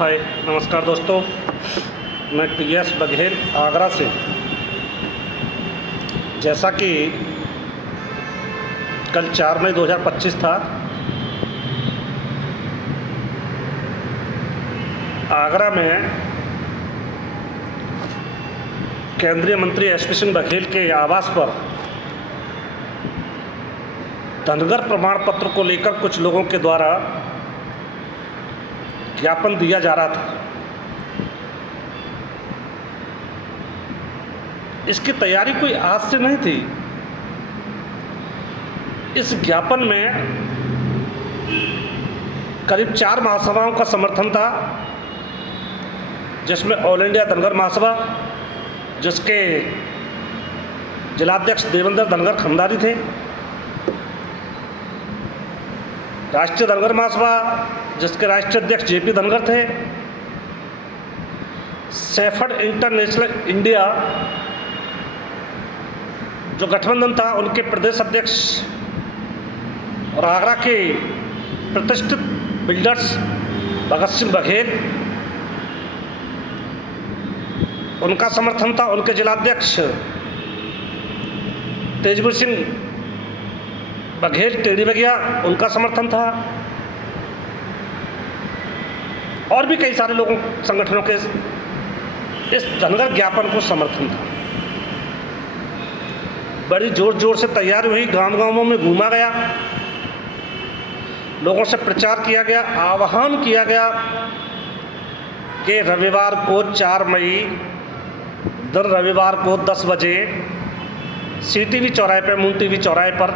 हाय नमस्कार दोस्तों, मैं टी.एस. बघेल आगरा से। जैसा कि कल 4 मई 2025 था, आगरा में केंद्रीय मंत्री एस.पी. सिंह बघेल के आवास पर धनगर प्रमाण पत्र को लेकर कुछ लोगों के द्वारा ज्ञापन दिया जा रहा था। इसकी तैयारी कोई आज से नहीं थी। इस ज्ञापन में करीब 4 महासभाओं का समर्थन था, जिसमें ऑल इंडिया धनगर महासभा, जिसके जिलाध्यक्ष देवेंद्र धनगर खंडारी थे, राष्ट्रीय धनगर महासभा, जिसके राष्ट्रीय अध्यक्ष जेपी धनगर थे, सेफर्ड इंटरनेशनल इंडिया जो गठबंधन था, उनके प्रदेश अध्यक्ष और आगरा के प्रतिष्ठित बिल्डर्स भगत सिंह बघेल, उनका समर्थन था। उनके जिलाध्यक्ष तेजवीर सिंह बघेल टेढ़ी बगिया, उनका समर्थन था। और भी कई सारे लोगों संगठनों के इस धनगर ज्ञापन को समर्थन था। बड़ी जोर जोर से तैयारी हुई, गांव-गांवों में घूमा गया, लोगों से प्रचार किया गया, आह्वान किया गया कि रविवार को 4 मई दिन रविवार को 10 बजे CTV चौराहे पर, मून TV चौराहे पर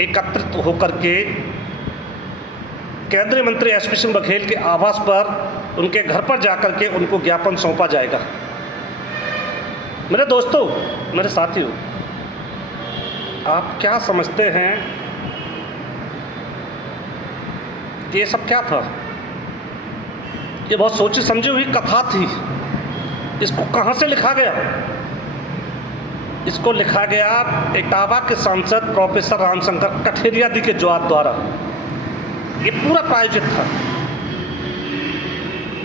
एकत्रित होकर के केंद्रीय मंत्री एस.पी. सिंह बघेल के आवास पर, उनके घर पर जाकर के उनको ज्ञापन सौंपा जाएगा। मेरे दोस्तों, मेरे साथियों, आप क्या समझते हैं कि ये सब क्या था? ये बहुत सोची समझी हुई कथा थी। इसको कहाँ से लिखा गया? इसको लिखा गया इटावा के सांसद प्रोफेसर रामशंकर कठेरिया जी के द्वारा। ये पूरा प्रायोजित था।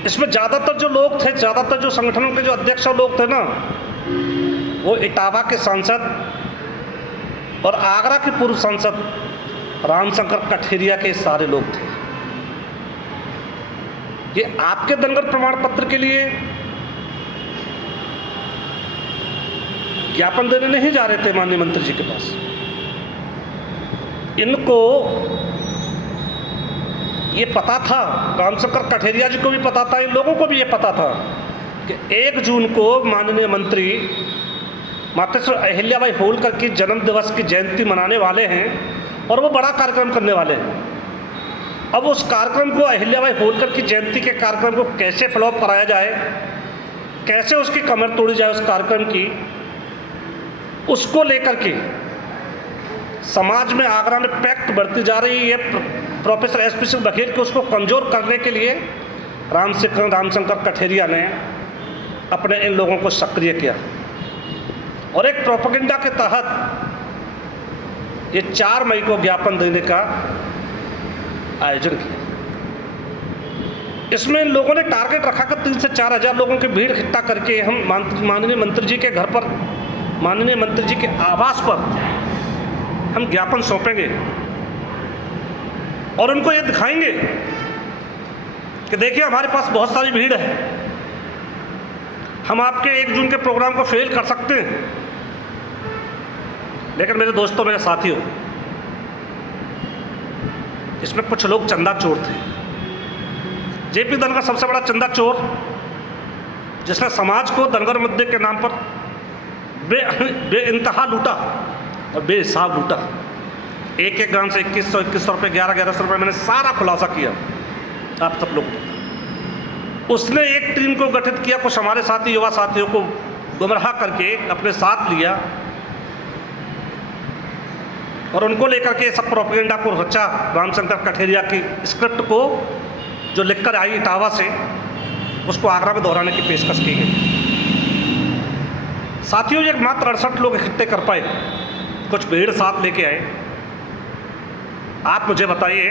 इसमें ज़्यादातर जो लोग थे, ज़्यादातर जो संगठनों के जो अध्यक्ष लोग थे ना, वो इटावा के सांसद और आगरा के पूर्व सांसद रामशंकर कठेरिया के सारे लोग थे। ये आपके धनगर प्रमाण पत्र के लिए ज्ञापन देने नहीं जा रहे थे माननीय मंत्री जी के पास। इनको ये पता था, रामशंकर कठेरिया जी को भी पता था, इन लोगों को भी ये पता था कि 1 जून को माननीय मंत्री मातेश्वर अहिल्याबाई होलकर की जन्म दिवस की जयंती मनाने वाले हैं और वो बड़ा कार्यक्रम करने वाले हैं। अब उस कार्यक्रम को, अहिल्याबाई होलकर की जयंती के कार्यक्रम को कैसे फ्लॉप कराया जाए, कैसे उसकी कमर तोड़ी जाए उस कार्यक्रम की, उसको लेकर के समाज में आगरा में पैक्ट बढ़ती जा रही है। Professor SP. सिंह बघेल को उसको कमज़ोर करने के लिए रामशंकर कठेरिया ने अपने इन लोगों को सक्रिय किया और एक प्रोपेगेंडा के तहत ये 4 मई को ज्ञापन देने का आयोजन किया। इसमें इन लोगों ने टारगेट रखा कि 3 से 4 हज़ार लोगों की भीड़ इकट्ठा करके हम माननीय मंत्री जी के घर पर, माननीय मंत्री जी के आवास पर हम ज्ञापन सौंपेंगे और उनको ये दिखाएंगे कि देखिए हमारे पास बहुत सारी भीड़ है, हम आपके 1 जून के प्रोग्राम को फेल कर सकते हैं। लेकिन मेरे दोस्तों, मेरे साथियों, इसमें कुछ लोग चंदा चोर थे। जेपी धनगर सबसे बड़ा चंदा चोर, जिसने समाज को धनगर मुद्दे के नाम पर बेइंतहा लूटा और बेहिसाब लूटा। एक ग्राम से 2100 रुपये, 1100 रुपये, मैंने सारा खुलासा किया आप सब लोग। उसने एक टीम को गठित किया, कुछ हमारे साथी युवा साथियों को गुमराह करके अपने साथ लिया और उनको लेकर के सब प्रोपेगेंडा को रचा। रामशंकर कठेरिया की स्क्रिप्ट को जो लिखकर आई इटावा से, उसको आगरा में दोहराने की पेशकश की गई। साथियों, ये मात्र 68 लोग इकट्ठे कर पाए, कुछ भीड़ साथ लेके आए। आप मुझे बताइए,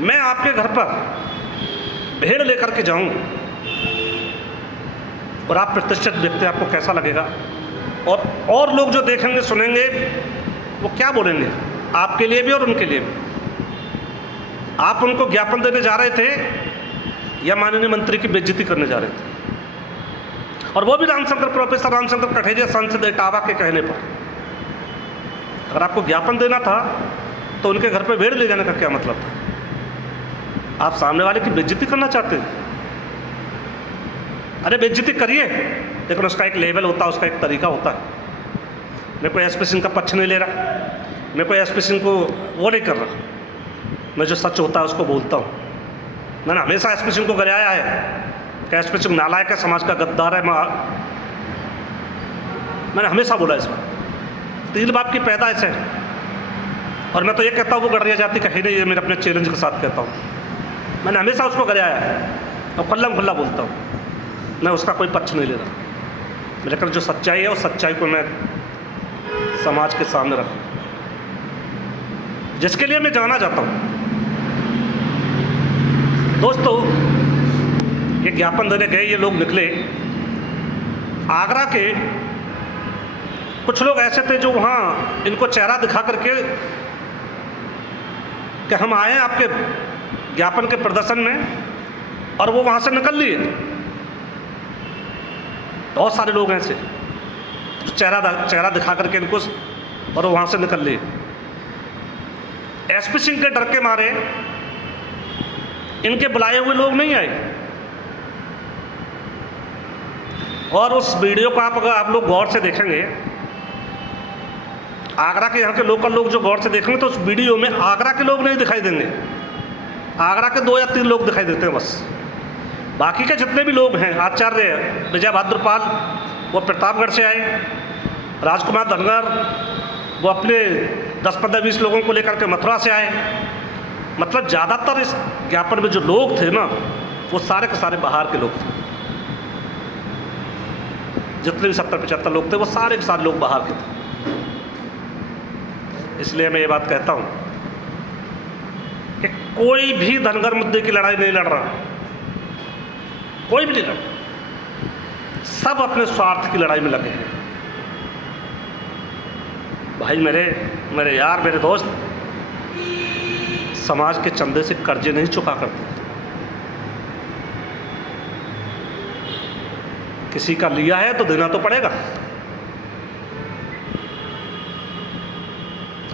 मैं आपके घर पर भेड़ लेकर के जाऊं और आप प्रतिष्ठित व्यक्ति, आपको कैसा लगेगा? और लोग जो देखेंगे सुनेंगे वो क्या बोलेंगे आपके लिए भी और उनके लिए भी? आप उनको ज्ञापन देने जा रहे थे या माननीय मंत्री की बेइज्जती करने जा रहे थे? और वो भी प्रोफेसर रामशंकर कठेरिया सांसद इटावा के कहने पर। अगर आपको ज्ञापन देना था तो उनके घर पे भेड़ ले जाने का क्या मतलब था? आप सामने वाले की बेइज्जती करना चाहते हैं? अरे बेइज्जती करिए, लेकिन उसका एक लेवल होता है, उसका एक तरीका होता है। मैं कोई एसपी सिंह का पक्ष नहीं ले रहा, मैं कोई एसपी सिंह को वो नहीं कर रहा, मैं जो सच होता है उसको बोलता हूँ। मैंने हमेशा एसपी सिंह को गिराया है कि एसपी सिंह नालायक है, समाज का गद्दार है। मैंने हमेशा बोला इस बात। 3 बाप की पैदाइश है और मैं तो ये कहता हूँ वो गडरिया जाति का ही नहीं, ये मेरे अपने चैलेंज के साथ कहता हूँ। मैंने हमेशा उसको गिराया है और खुल्लम खुल्ला बोलता हूँ, मैं उसका कोई पक्ष नहीं ले रहा। लेकिन जो सच्चाई है उस सच्चाई को मैं समाज के सामने रखूँ, जिसके लिए मैं जाना चाहता हूँ। दोस्तों, ये ज्ञापन देने गए ये लोग निकले, आगरा के कुछ लोग ऐसे थे जो वहाँ इनको चेहरा दिखा करके कि हम आए आपके ज्ञापन के प्रदर्शन में, और वो वहाँ से निकल लिए। बहुत सारे लोग हैं ऐसे जो चेहरा दिखा करके इनको और वहाँ से निकल लिए। एसपी सिंह के डर के मारे इनके बुलाए हुए लोग नहीं आए। और उस वीडियो को अगर आप लोग गौर से देखेंगे, आगरा के यहाँ के लोकल लोग जो गौर से देखेंगे तो उस वीडियो में आगरा के लोग नहीं दिखाई देंगे। आगरा के 2 या 3 लोग दिखाई देते हैं बस। बाकी के जितने भी लोग हैं, आचार्य विजय भाद्रपाल वो प्रतापगढ़ से आए, राजकुमार धनगर वो अपने 10-15-20 लोगों को लेकर के मथुरा से आए। मतलब ज़्यादातर इस ज्ञापन में जो लोग थे ना, वो सारे के सारे बाहर के लोग थे। जितने भी 70-75 लोग थे वो सारे के सारे लोग बाहर के थे। इसलिए मैं ये बात कहता हूँ कि कोई भी धनगर मुद्दे की लड़ाई नहीं लड़ रहा, कोई भी नहीं लड़, सब अपने स्वार्थ की लड़ाई में लगे हैं। भाई मेरे यार, मेरे दोस्त, समाज के चंदे से कर्जे नहीं चुका करते। किसी का लिया है तो देना तो पड़ेगा।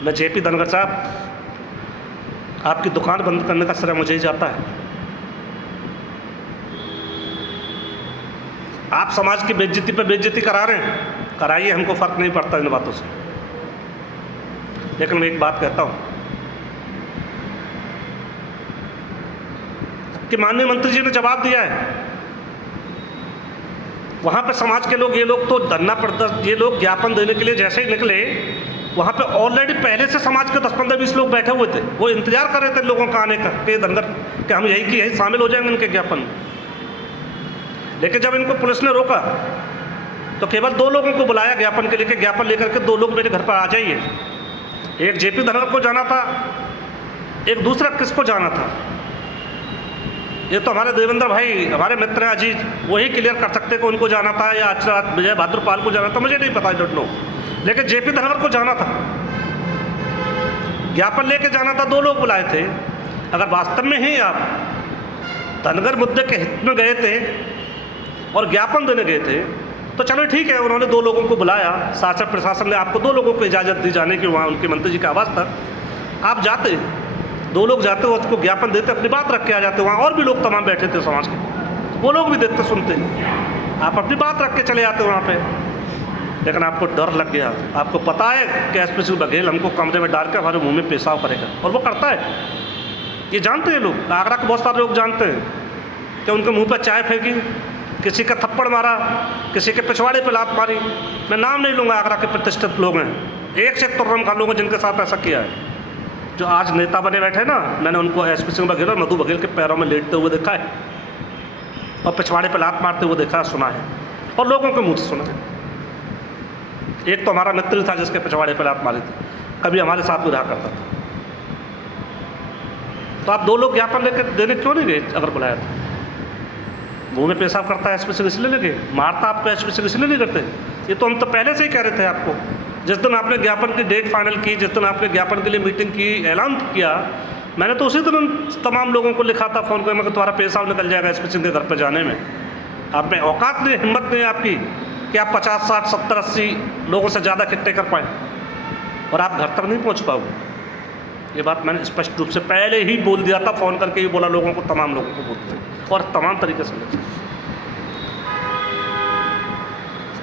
मैं जेपी धनगर साहब, आपकी दुकान बंद करने का श्रेय मुझे ही जाता है। आप समाज की बेइज्जती पे बेइज्जती करा रहे हैं, कराइए, हमको फर्क नहीं पड़ता इन बातों से। लेकिन मैं एक बात कहता हूं कि माननीय मंत्री जी ने जवाब दिया है। वहां पे समाज के लोग, ये लोग तो धरना प्रदर्शन, ये लोग ज्ञापन देने के लिए जैसे ही निकले, वहाँ पे ऑलरेडी पहले से समाज के 10-15-20 लोग बैठे हुए थे। वो इंतजार कर रहे थे लोगों का आने का कि धनगर कि हम यही शामिल हो जाएंगे इनके ज्ञापन। लेकिन जब इनको पुलिस ने रोका तो केवल 2 लोगों को बुलाया ज्ञापन के लिए, ज्ञापन लेकर के 2 लोग मेरे घर पर आ जाइए। एक जेपी धनगर को जाना था, एक दूसरा किसको जाना था, ये तो हमारे देवेंद्र भाई, हमारे मित्र हैं अजीत, वही क्लियर कर सकते कि उनको जाना था या आचार्य विजय भाद्रपाल को जाना था, मुझे नहीं पता, आई डोंट नो। लेकिन जेपी धनगर को जाना था, ज्ञापन लेके जाना था, 2 लोग बुलाए थे। अगर वास्तव में ही आप धनगर मुद्दे के हित में गए थे और ज्ञापन देने गए थे तो चलो ठीक है, उन्होंने 2 लोगों को बुलाया, शासन प्रशासन ने आपको 2 लोगों को इजाज़त दी जाने की, वहाँ उनके मंत्री जी के आवास तक आप जाते, 2 लोग जाते, उसको ज्ञापन देते, अपनी बात रख के आ जाते। वहाँ और भी लोग तमाम बैठे थे समाज के, वो लोग भी देखते सुनते, आप अपनी बात रख के चले जाते वहाँ पे। लेकिन आपको डर लग गया, आपको पता है कि एसपी सिंह बघेल हमको कमरे में डाल के हमारे मुंह में पेशाब करेगा, और वो करता है। ये जानते हैं लोग, आगरा के बहुत सारे लोग जानते हैं कि उनके मुंह पर चाय फेंकी, किसी का थप्पड़ मारा, किसी के पिछवाड़े पर लात मारी। मैं नाम नहीं लूँगा, आगरा के प्रतिष्ठित लोग हैं, एक से एक तुर्रम खा लोग हैं जिनके साथ ऐसा किया है। जो आज नेता बने बैठे ना, मैंने उनको एसपी सिंह बघेल और मधु बघेल के पैरों में लेटते हुए देखा है और पिछवाड़े पर लात मारते हुए देखा, सुना है, और लोगों के मुँह से सुना है। एक तो हमारा मित्र था जिसके पिछवाड़े पर लात मारी थी, कभी हमारे साथ भी रहा करता था। तो आप 2 लोग ज्ञापन लेकर देने क्यों नहीं गए अगर बुलाया था? मुँह में पेशाब करता है एसपी सिंह इसलिए लेके, मारता आपको एसपी सिंह इसलिए नहीं करते? ये तो हम तो पहले से ही कह रहे थे आपको। जिस दिन आपने ज्ञापन की डेट फाइनल की, जिस दिन आपने ज्ञापन के लिए मीटिंग की, ऐलान किया, मैंने तो उसी दिन तमाम लोगों को लिखा था फ़ोन कर, मैं तुम्हारा पेशाब निकल जाएगा एसपी सिंह के घर पर जाने में। आप में औकात नहीं, हिम्मत नहीं आपकी कि आप 50, 60, 70, 80 लोगों से ज़्यादा इकट्ठे कर पाएँ और आप घर तक नहीं पहुँच पाओगे। ये बात मैंने स्पष्ट रूप से पहले ही बोल दिया था, फ़ोन करके ही बोला लोगों को, तमाम लोगों को बोल दिया और तमाम तरीके से लिखा।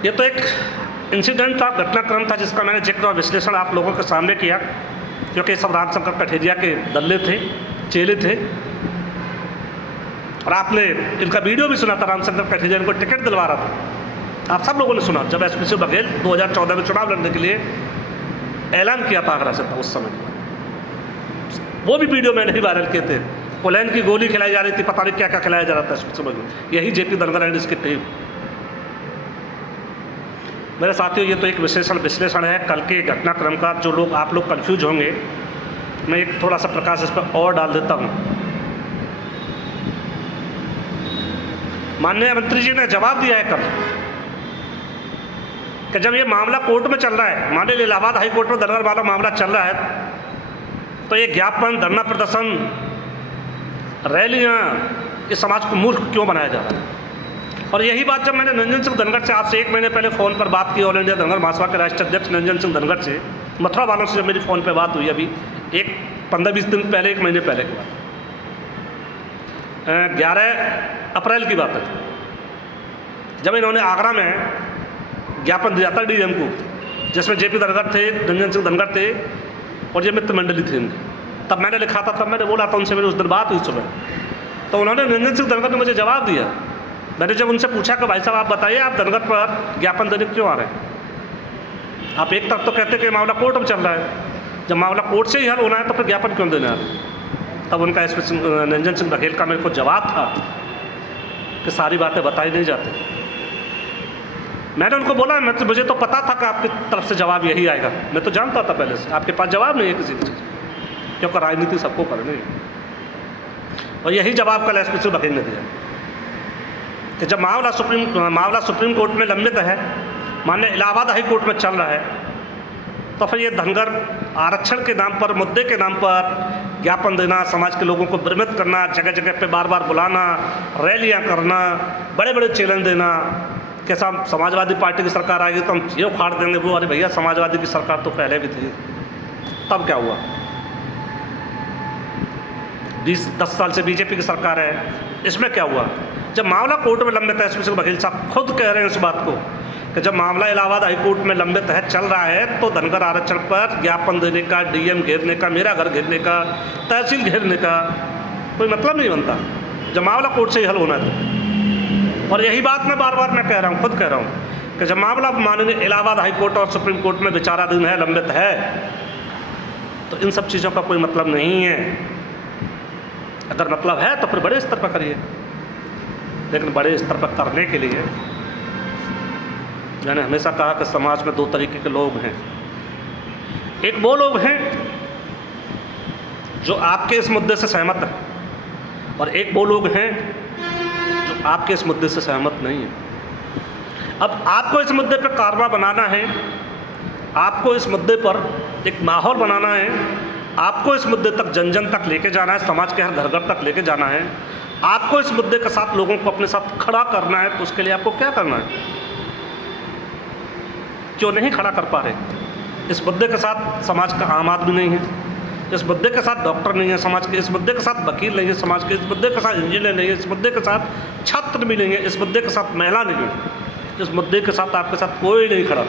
ये तो एक इंसिडेंट था, घटनाक्रम था, जिसका मैंने जिक्र और विश्लेषण आप लोगों के सामने किया, क्योंकि ये सब रामशंकर कठेरिया के दल्ले थे, चेले थे। और आपने इनका वीडियो भी सुना था, रामशंकर कठेरिया इनको टिकट दिलवा रहा था, आप सब लोगों ने सुना। जब एसपी सिंह बघेल 2014 में चुनाव लड़ने के लिए ऐलान किया था आगरा से, था उस समय वो भी वीडियो मैंने ही वायरल किए थे। पोलैंड की गोली खिलाई जा रही थी, पता नहीं क्या क्या खिलाया जा रहा था एसपी सिंह बघेल, यही जेपी धनखड़ एंड इसकी टीम। मेरे साथियों, ये तो एक विश्लेषण है कल के घटनाक्रम का। जो लोग आप लोग कंफ्यूज होंगे, मैं एक थोड़ा सा प्रकाश इस पर और डाल देता हूँ। माननीय मंत्री जी ने जवाब दिया है कल कि जब ये मामला कोर्ट में चल रहा है, माननीय इलाहाबाद हाई कोर्ट में धनखड़ वाला मामला चल रहा है, तो ये ज्ञापन, धरना प्रदर्शन, रैलियाँ, इस समाज को मूर्ख क्यों बनाया जा रहा है? और यही बात जब मैंने निरंजन सिंह धनखड़ से आज से 1 महीने पहले फ़ोन पर बात की, ऑल इंडिया धनखड़ महासभा के राष्ट्रीय अध्यक्ष निरंजन सिंह धनखड़ से, मथुरा वालों से जब मेरी फ़ोन पर बात हुई, अभी 15-20 दिन पहले, 1 महीने पहले की बात, 11 अप्रैल की बात है, जब इन्होंने आगरा में ज्ञापन दिया था डीएम को, जिसमें जेपी धनखड़ थे, निरंजन सिंह धनखड़ थे और ये मित्र मंडली थी इनकी। तब मैंने लिखा था, तब मैंने बोला था उनसे, मेरी उस दिन बात हुई सुबह, तो उन्होंने, निरंजन सिंह धनखड़ ने मुझे जवाब दिया। मैंने जब उनसे पूछा कि भाई साहब आप बताइए, आप धनखड़ पर ज्ञापन देने क्यों आ रहे हैं? आप एक तरफ तो कहते कि मामला कोर्ट में चल रहा है, जब मामला कोर्ट से ही हल होना है तो फिर ज्ञापन क्यों देने आ रहे हैं? तब उनका एसपी निरंजन सिंह बघेल का मेरे को जवाब था कि सारी बातें बताई नहीं जाती। मैंने उनको बोला, मुझे तो पता था कि आपकी तरफ से जवाब यही आएगा, मैं तो जानता था पहले से आपके पास जवाब नहीं है किसी चीज़, क्योंकि राजनीति सबको करनी है। और यही जवाब कल एसपी सिंह बघेल ने दिया कि जब मामला सुप्रीम कोर्ट में लंबित है, माननीय इलाहाबाद हाई कोर्ट में चल रहा है, तो फिर ये धनखड़ आरक्षण के नाम पर, मुद्दे के नाम पर ज्ञापन देना, समाज के लोगों को भ्रमित करना, जगह जगह पे बार बार बुलाना, रैलियां करना, बड़े बड़े चैलेंज देना कि समाजवादी पार्टी की सरकार आएगी तो हम ये उखाड़ देंगे वो। अरे भैया, समाजवादी की सरकार तो पहले भी थी, तब क्या हुआ? 10 साल से बीजेपी की सरकार है, इसमें क्या हुआ? जब मामला कोर्ट में लंबित है, एसपी सिंह बघेल साहब खुद कह रहे हैं इस बात को कि जब मामला इलाहाबाद हाई कोर्ट में लंबित है, चल रहा है, तो धनखड़ आरक्षण पर ज्ञापन देने का, डीएम घेरने का, मेरा घर घेरने का, तहसील घेरने का कोई मतलब नहीं बनता, जब मामला कोर्ट से ही हल होना है। और यही बात मैं बार बार कह रहा हूँ, खुद कह रहा हूँ कि जब मामला माननीय इलाहाबाद हाई कोर्ट और सुप्रीम कोर्ट में विचाराधीन है, लंबित है, तो इन सब चीज़ों का कोई मतलब नहीं है। अगर मतलब है तो फिर बड़े स्तर पर करिए, लेकिन बड़े स्तर पर करने के लिए मैंने हमेशा कहा कि समाज में 2 तरीके के लोग हैं। एक वो लोग हैं जो आपके इस मुद्दे से सहमत हैं, और एक वो लोग हैं जो आपके इस मुद्दे से सहमत नहीं है। अब आपको इस मुद्दे पर कारवा बनाना है, आपको इस मुद्दे पर एक माहौल बनाना है, आपको इस मुद्दे तक जन जन तक लेके जाना है, समाज के हर घर घर तक लेके जाना है, आपको इस मुद्दे के साथ लोगों को अपने साथ खड़ा करना है। तो उसके लिए आपको क्या करना है? क्यों नहीं खड़ा कर पा रहे? इस मुद्दे के साथ समाज का आम आदमी नहीं है, इस मुद्दे के साथ डॉक्टर नहीं है समाज के, इस मुद्दे के साथ वकील नहीं है समाज के, इस मुद्दे के साथ इंजीनियर नहीं है, इस मुद्दे के साथ छात्र भी नहीं है, इस मुद्दे के साथ महिला नहीं है, इस मुद्दे के साथ आपके साथ कोई नहीं खड़ा,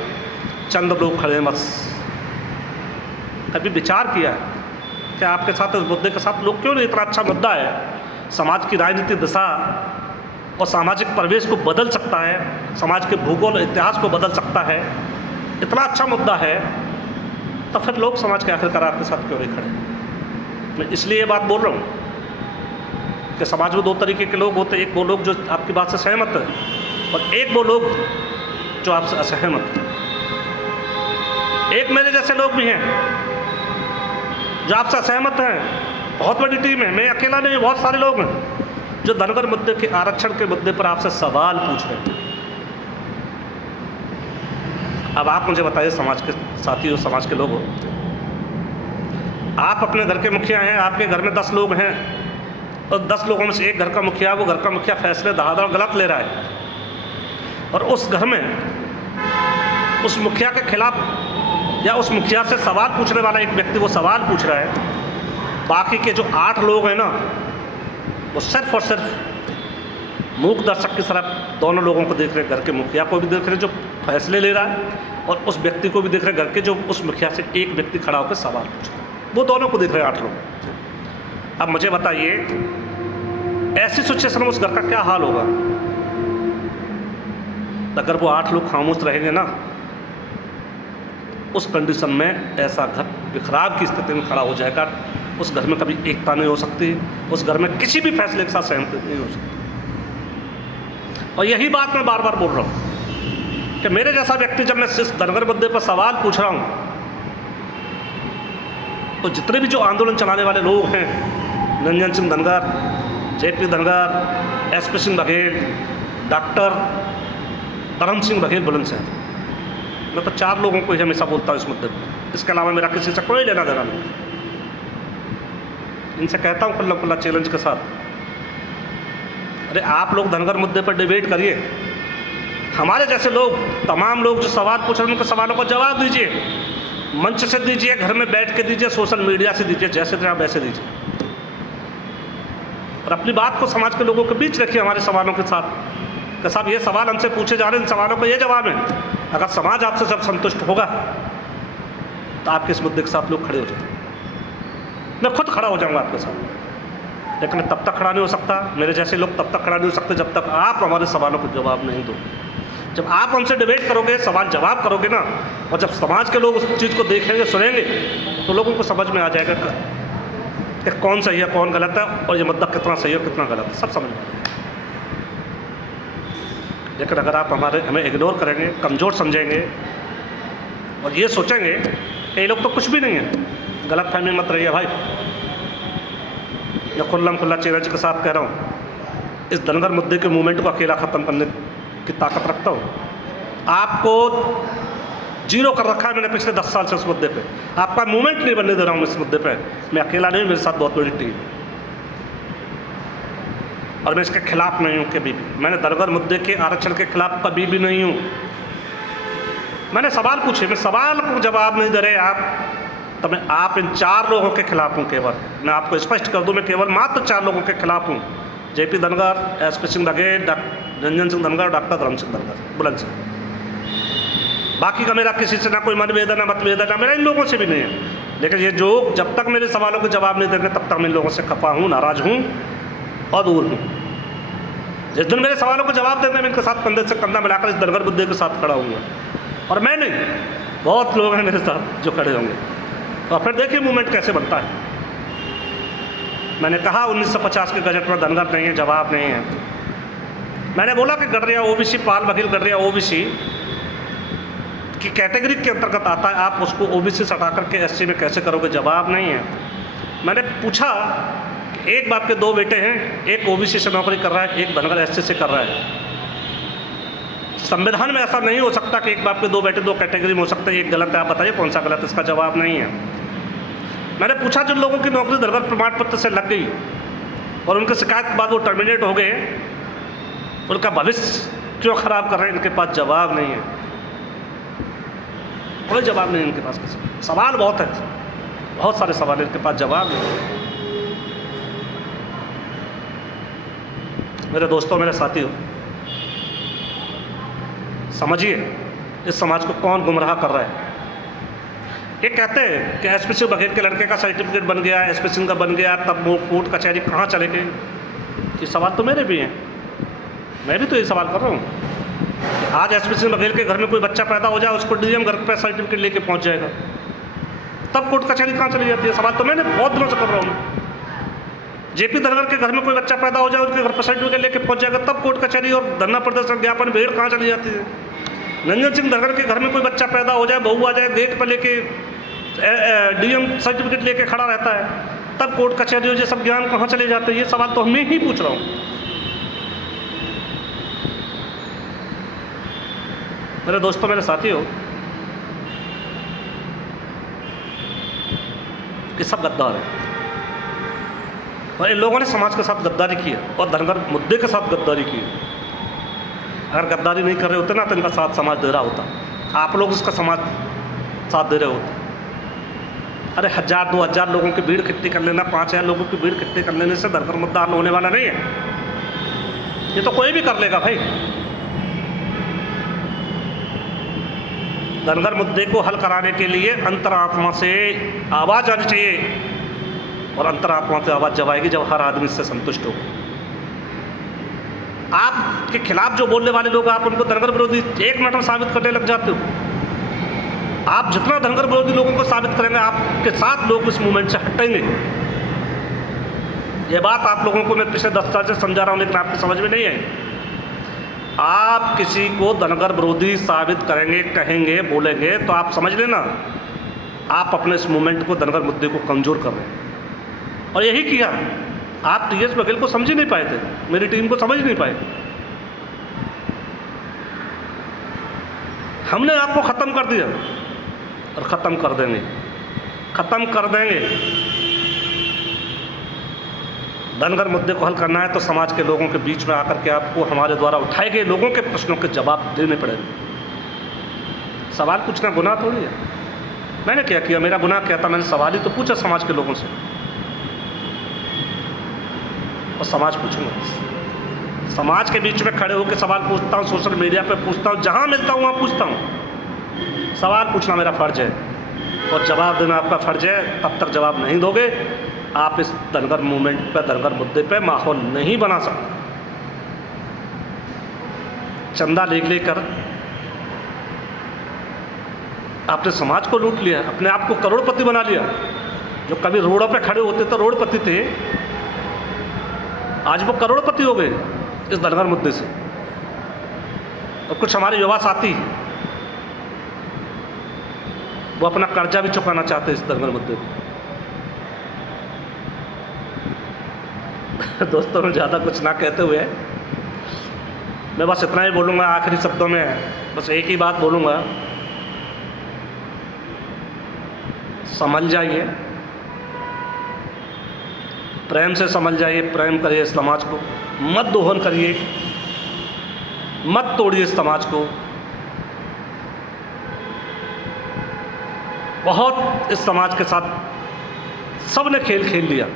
चंद लोग खड़े हैं बस। कभी विचार किया है कि आपके साथ इस मुद्दे के साथ लोग क्यों नहीं? इतना अच्छा मुद्दा है, समाज की राजनीतिक दिशा और सामाजिक परिवेश को बदल सकता है, समाज के भूगोल इतिहास को बदल सकता है, इतना अच्छा मुद्दा है, तो फिर लोग समाज के आखिरकार आपके साथ क्यों नहीं खड़े? मैं इसलिए ये बात बोल रहा हूँ कि समाज में 2 तरीके के लोग होते हैं। एक वो लोग जो आपकी बात से सहमत है, और एक वो लोग जो आपसे असहमत है। एक मेरे जैसे लोग भी हैं जो आपसे असहमत हैं, बहुत बड़ी टीम है, मैं अकेला नहीं, बहुत सारे लोग हैं जो धनगर मुद्दे के आरक्षण के मुद्दे पर आपसे सवाल पूछ रहे हैं। अब आप मुझे बताइए, समाज के साथी हो, समाज के लोग हो, आप अपने घर के मुखिया हैं, आपके घर में 10 लोग हैं और 10 लोगों में से एक घर का मुखिया, वो घर का मुखिया फैसले धड़ाधड़ गलत ले रहा है और उस घर में उस मुखिया के खिलाफ या उस मुखिया से सवाल पूछने वाला एक व्यक्ति वो सवाल पूछ रहा है, बाकी के जो 8 लोग हैं ना, वो सिर्फ और सिर्फ मूक दर्शक की तरह दोनों लोगों को देख रहे हैं। घर के मुखिया को भी देख रहे हैं जो फैसले ले रहा है और उस व्यक्ति को भी देख रहे हैं, घर के जो उस मुखिया से एक व्यक्ति खड़ा होकर सवाल पूछ रहा है, वो दोनों को देख रहे हैं 8 लोग। अब मुझे बताइए, ऐसी सिचुएशन में उस घर का क्या हाल होगा? अगर वो 8 लोग खामोश रहेंगे ना, उस कंडीशन में ऐसा घर बिखराव की स्थिति में खड़ा हो जाएगा। उस घर में कभी एकता नहीं हो सकती, उस घर में किसी भी फैसले के साथ सहमति नहीं हो सकती। और यही बात मैं बार बार बोल रहा हूँ कि मेरे जैसा व्यक्ति जब मैं इस धनगर मुद्दे पर सवाल पूछ रहा हूँ, तो जितने भी जो आंदोलन चलाने वाले लोग हैं, Ranjan Singh Dhangar, JP Dhangar, SP Singh Baghel, doctor धर्म सिंह बघेल बुलंदशहर, मैं तो 4 लोगों को ही हमेशा बोलता हूँ इस मुद्दे पर। इसके अलावा मेरा किसी से कोई लेना देना नहीं। इनसे कहता हूँ खुला खुला चैलेंज के साथ, अरे आप लोग धनगर मुद्दे पर डिबेट करिए, हमारे जैसे लोग, तमाम लोग जो सवाल पूछ रहे हैं उनके सवालों का जवाब दीजिए, मंच से दीजिए, घर में बैठ के दीजिए, सोशल मीडिया से दीजिए, जैसे चाहे वैसे दीजिए, और अपनी बात को समाज के लोगों के बीच रखिए हमारे सवालों के साथ कि साहब ये सवाल हमसे पूछे जा रहे हैं, इन सवालों का ये जवाब है। अगर समाज आपसे जब संतुष्ट होगा तो आपके इस मुद्दे के साथ लोग खड़े हो जाएंगे। मैं खुद खड़ा हो जाऊंगा आपके साथ, लेकिन तब तक खड़ा नहीं हो सकता, मेरे जैसे लोग तब तक खड़ा नहीं हो सकते जब तक आप हमारे सवालों को जवाब नहीं दो। जब आप हमसे डिबेट करोगे, सवाल जवाब करोगे ना, और जब समाज के लोग उस चीज़ को देखेंगे, सुनेंगे, तो लोगों को समझ में आ जाएगा कि कौन सही है कौन गलत है और ये मुद्दा कितना सही है कितना गलत है, सब समझ में आ जाएगा। लेकिन अगर आप हमें इग्नोर करेंगे, कमज़ोर समझेंगे और ये सोचेंगे कि ये लोग तो कुछ भी नहीं है, गलत फहमी मत रहिए भाई। मैं खुला चैलेंज के साथ कह रहा हूँ, इस धनगर मुद्दे के मूवमेंट को अकेला ख़त्म करने की ताकत रखता हूँ। आपको जीरो कर रखा है मैंने पिछले 10 साल से उस मुद्दे पे, आपका मूवमेंट नहीं बनने दे रहा हूँ इस मुद्दे पे। मैं अकेला नहीं, मेरे साथ बहुत बड़ी टीम है और मैं इसके खिलाफ नहीं हूँ कभी भी। मैंने धनगर मुद्दे के आरक्षण के खिलाफ कभी भी नहीं हूँ। मैंने सवाल पूछे, मैं सवाल को जवाब नहीं दे रहे आप, तो मैं आप इन 4 लोगों के खिलाफ हूँ। केवल मैं आपको स्पष्ट कर दूँ, मैं केवल मात्र 4 लोगों के खिलाफ हूँ, JP Dhangar, SP Singh Baghel, Ranjan Singh Dhangar, doctor धर्म सिंह धनगर बुलंदशहर। बाकी का मेरा किसी से ना कोई मतभेद है, ना मतभेद है, ना मेरा इन लोगों से भी नहीं है। लेकिन ये जो जब तक मेरे सवालों के जवाब नहीं देंगे तब तक मैं इन लोगों से खफा हूँ, नाराज़ हूँ और दूर हूँ। जिस दिन मेरे सवालों को जवाब देंगे मैं इनके साथ कंधे से कंधा मिलाकर इस धनगर मुद्दे के साथ खड़ा हूँगा। और मैं नहीं, बहुत लोग हैं मेरे साथ जो खड़े होंगे। और फिर देखिए मूवमेंट कैसे बनता है। मैंने कहा 1950 के गजट में धनगर नहीं है, जवाब नहीं है। मैंने बोला कि गडरिया ओबीसी, पाल बघेल गडरिया ओबीसी की कैटेगरी के अंतर्गत आता है, आप उसको ओबीसी से हटा करके एससी में कैसे करोगे, जवाब नहीं है। मैंने पूछा कि एक बाप के 2 बेटे हैं, एक ओबीसी से नौकरी कर रहा है, एक धनगर एससी से कर रहा है। संविधान में ऐसा नहीं हो सकता कि एक बाप के 2 बेटे 2 कैटेगरी में हो सकते हैं। एक गलत है, आप बताइए कौन सा गलत है, इसका जवाब नहीं है। मैंने पूछा जिन लोगों की नौकरी धनगर प्रमाण पत्र से लग गई और उनकी शिकायत के बाद वो टर्मिनेट हो गए, उनका भविष्य क्यों खराब कर रहे हैं, इनके पास जवाब नहीं है, कोई जवाब नहीं इनके पास। किसी सवाल बहुत है, बहुत सारे सवाल इनके पास, जवाब नहीं। मेरे दोस्तों, मेरे साथियों, समझिए इस समाज को कौन गुमराह कर रहा है। ये कहते हैं कि एसपी सिंह बघेल के लड़के का सर्टिफिकेट बन गया, एसपी सिंह का बन गया, तब वो कोर्ट कचहरी कहाँ चले गए। ये सवाल तो मेरे भी हैं, मैं भी तो ये सवाल कर रहा हूँ। आज एसपी सिंह बघेल के घर में कोई बच्चा पैदा हो जाए, उसको डीएम घर पे सर्टिफिकेट लेके पहुँच जाएगा, तब कोर्ट कचहरी कहाँ चली जाती है। सवाल तो मैंने बहुत दिनों से कर रहा हूँ। जेपी धनगर के घर में कोई बच्चा पैदा हो जाए, उसके घर पर सर्टिफिकेट लेके पहुँच जाएगा, तब कोर्ट कचहरी और धरना प्रदर्शन ज्ञापन भीड़ कहाँ चली जाती है। रंजन सिंह धनगर के घर में कोई बच्चा पैदा हो जाए, बहू आ जाए, गेट पर लेके डीएम सर्टिफिकेट लेके खड़ा रहता है, तब कोर्ट कचहरी ये सब ज्ञान कहाँ चले जाते हैं। ये सवाल तो मैं ही पूछ रहा हूँ। मेरे दोस्तों, मेरे साथियों, ये सब गद्दार है और इन लोगों ने समाज के साथ गद्दारी की है और धनगर मुद्दे के साथ गद्दारी की है। अगर गद्दारी नहीं कर रहे होते ना तो इनका साथ समाज दे रहा होता। आप लोग इसका समाज साथ दे रहे होते। अरे 1000-2000 लोगों की भीड़ इकट्ठी कर लेना, 5000 लोगों की भीड़ इकट्ठी कर लेने से धनगर मुद्दा हल होने वाला नहीं है। ये तो कोई भी कर लेगा भाई। धनगर मुद्दे को हल कराने के लिए अंतरात्मा से आवाज़ आनी चाहिए और अंतरात्मा से आवाज़ जब आएगी जब हर आदमी इससे संतुष्ट होगा। आपके खिलाफ जो बोलने वाले लोग, आप उनको धनगर विरोधी 1 मिनट में साबित करने लग जाते हो। आप जितना धनगर विरोधी लोगों को साबित करेंगे, आपके साथ लोग इस मूवमेंट से हटेंगे। ये बात आप लोगों को मैं पिछले 10 साल से समझा रहा हूँ, लेकिन आपकी समझ में नहीं आई। आप किसी को धनगर विरोधी साबित करेंगे, कहेंगे, बोलेंगे तो आप समझ लेना आप अपने इस मूवमेंट को, धनगर मुद्दे को कमज़ोर कर रहे हैं। और यही किया। आप टीएस बघेल को समझ ही नहीं पाए थे, मेरी टीम को समझ नहीं पाए। हमने आपको ख़त्म कर दिया और ख़त्म कर देंगे, ख़त्म कर देंगे। धनगर मुद्दे को हल करना है तो समाज के लोगों के बीच में आकर के आपको हमारे द्वारा उठाए गए लोगों के प्रश्नों के जवाब देने पड़ेंगे। सवाल पूछना गुनाह थोड़ी है। मैंने क्या किया, मेरा गुनाह क्या था? मैंने सवाल ही तो पूछा समाज के लोगों से और समाज पूछूंगा। समाज के बीच में खड़े होकर सवाल पूछता हूँ, सोशल मीडिया पे पूछता हूँ, जहाँ मिलता हूँ वहाँ पूछता हूँ। सवाल पूछना मेरा फ़र्ज़ है और जवाब देना आपका फ़र्ज़ है। तब तक जवाब नहीं दोगे, आप इस धनगर मूवमेंट पे, धनगर मुद्दे पे माहौल नहीं बना सकते। चंदा लेकर आपने समाज को लूट लिया, अपने आप को करोड़पति बना लिया। जो कभी रोडों पे खड़े होते थे, रोडपति थे, आज वो करोड़पति हो गए इस धनगर मुद्दे से। और कुछ हमारे युवा साथी वो अपना कर्जा भी चुकाना चाहते हैं इस धनगर मुद्दे पर। दोस्तों, मैं ज़्यादा कुछ ना कहते हुए मैं बस इतना ही बोलूँगा आखिरी शब्दों में, बस एक ही बात बोलूँगा। संभल जाइए, प्रेम से संभल जाइए, प्रेम करिए इस समाज को, मत दोहन करिए, मत तोड़िए इस समाज को। बहुत इस समाज के साथ सब ने खेल खेल लिया,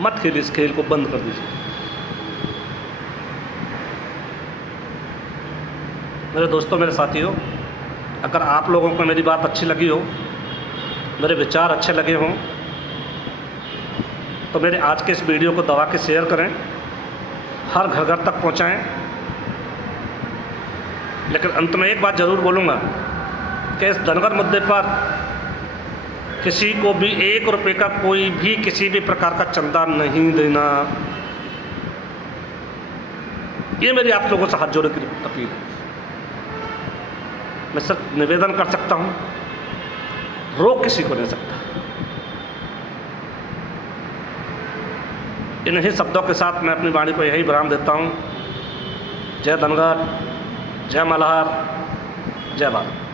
मत खेलिए इस खेल को, बंद कर दीजिए। मेरे दोस्तों, मेरे साथियों, अगर आप लोगों को मेरी बात अच्छी लगी हो, मेरे विचार अच्छे लगे हों, तो मेरे आज के इस वीडियो को दबा के शेयर करें, हर घर घर तक पहुंचाएं। लेकिन अंत में एक बात ज़रूर बोलूँगा कि इस धनगर मुद्दे पर किसी को भी 1 रुपये का कोई भी किसी भी प्रकार का चंदा नहीं देना। ये मेरी आप लोगों से हाथ जोड़े की अपील है। मैं सिर्फ निवेदन कर सकता हूँ, रोक किसी को नहीं सकता। इन्हीं शब्दों के साथ मैं अपनी वाणी को यही विराम देता हूँ। जय धनगर, जय मल्हार, जय भारत।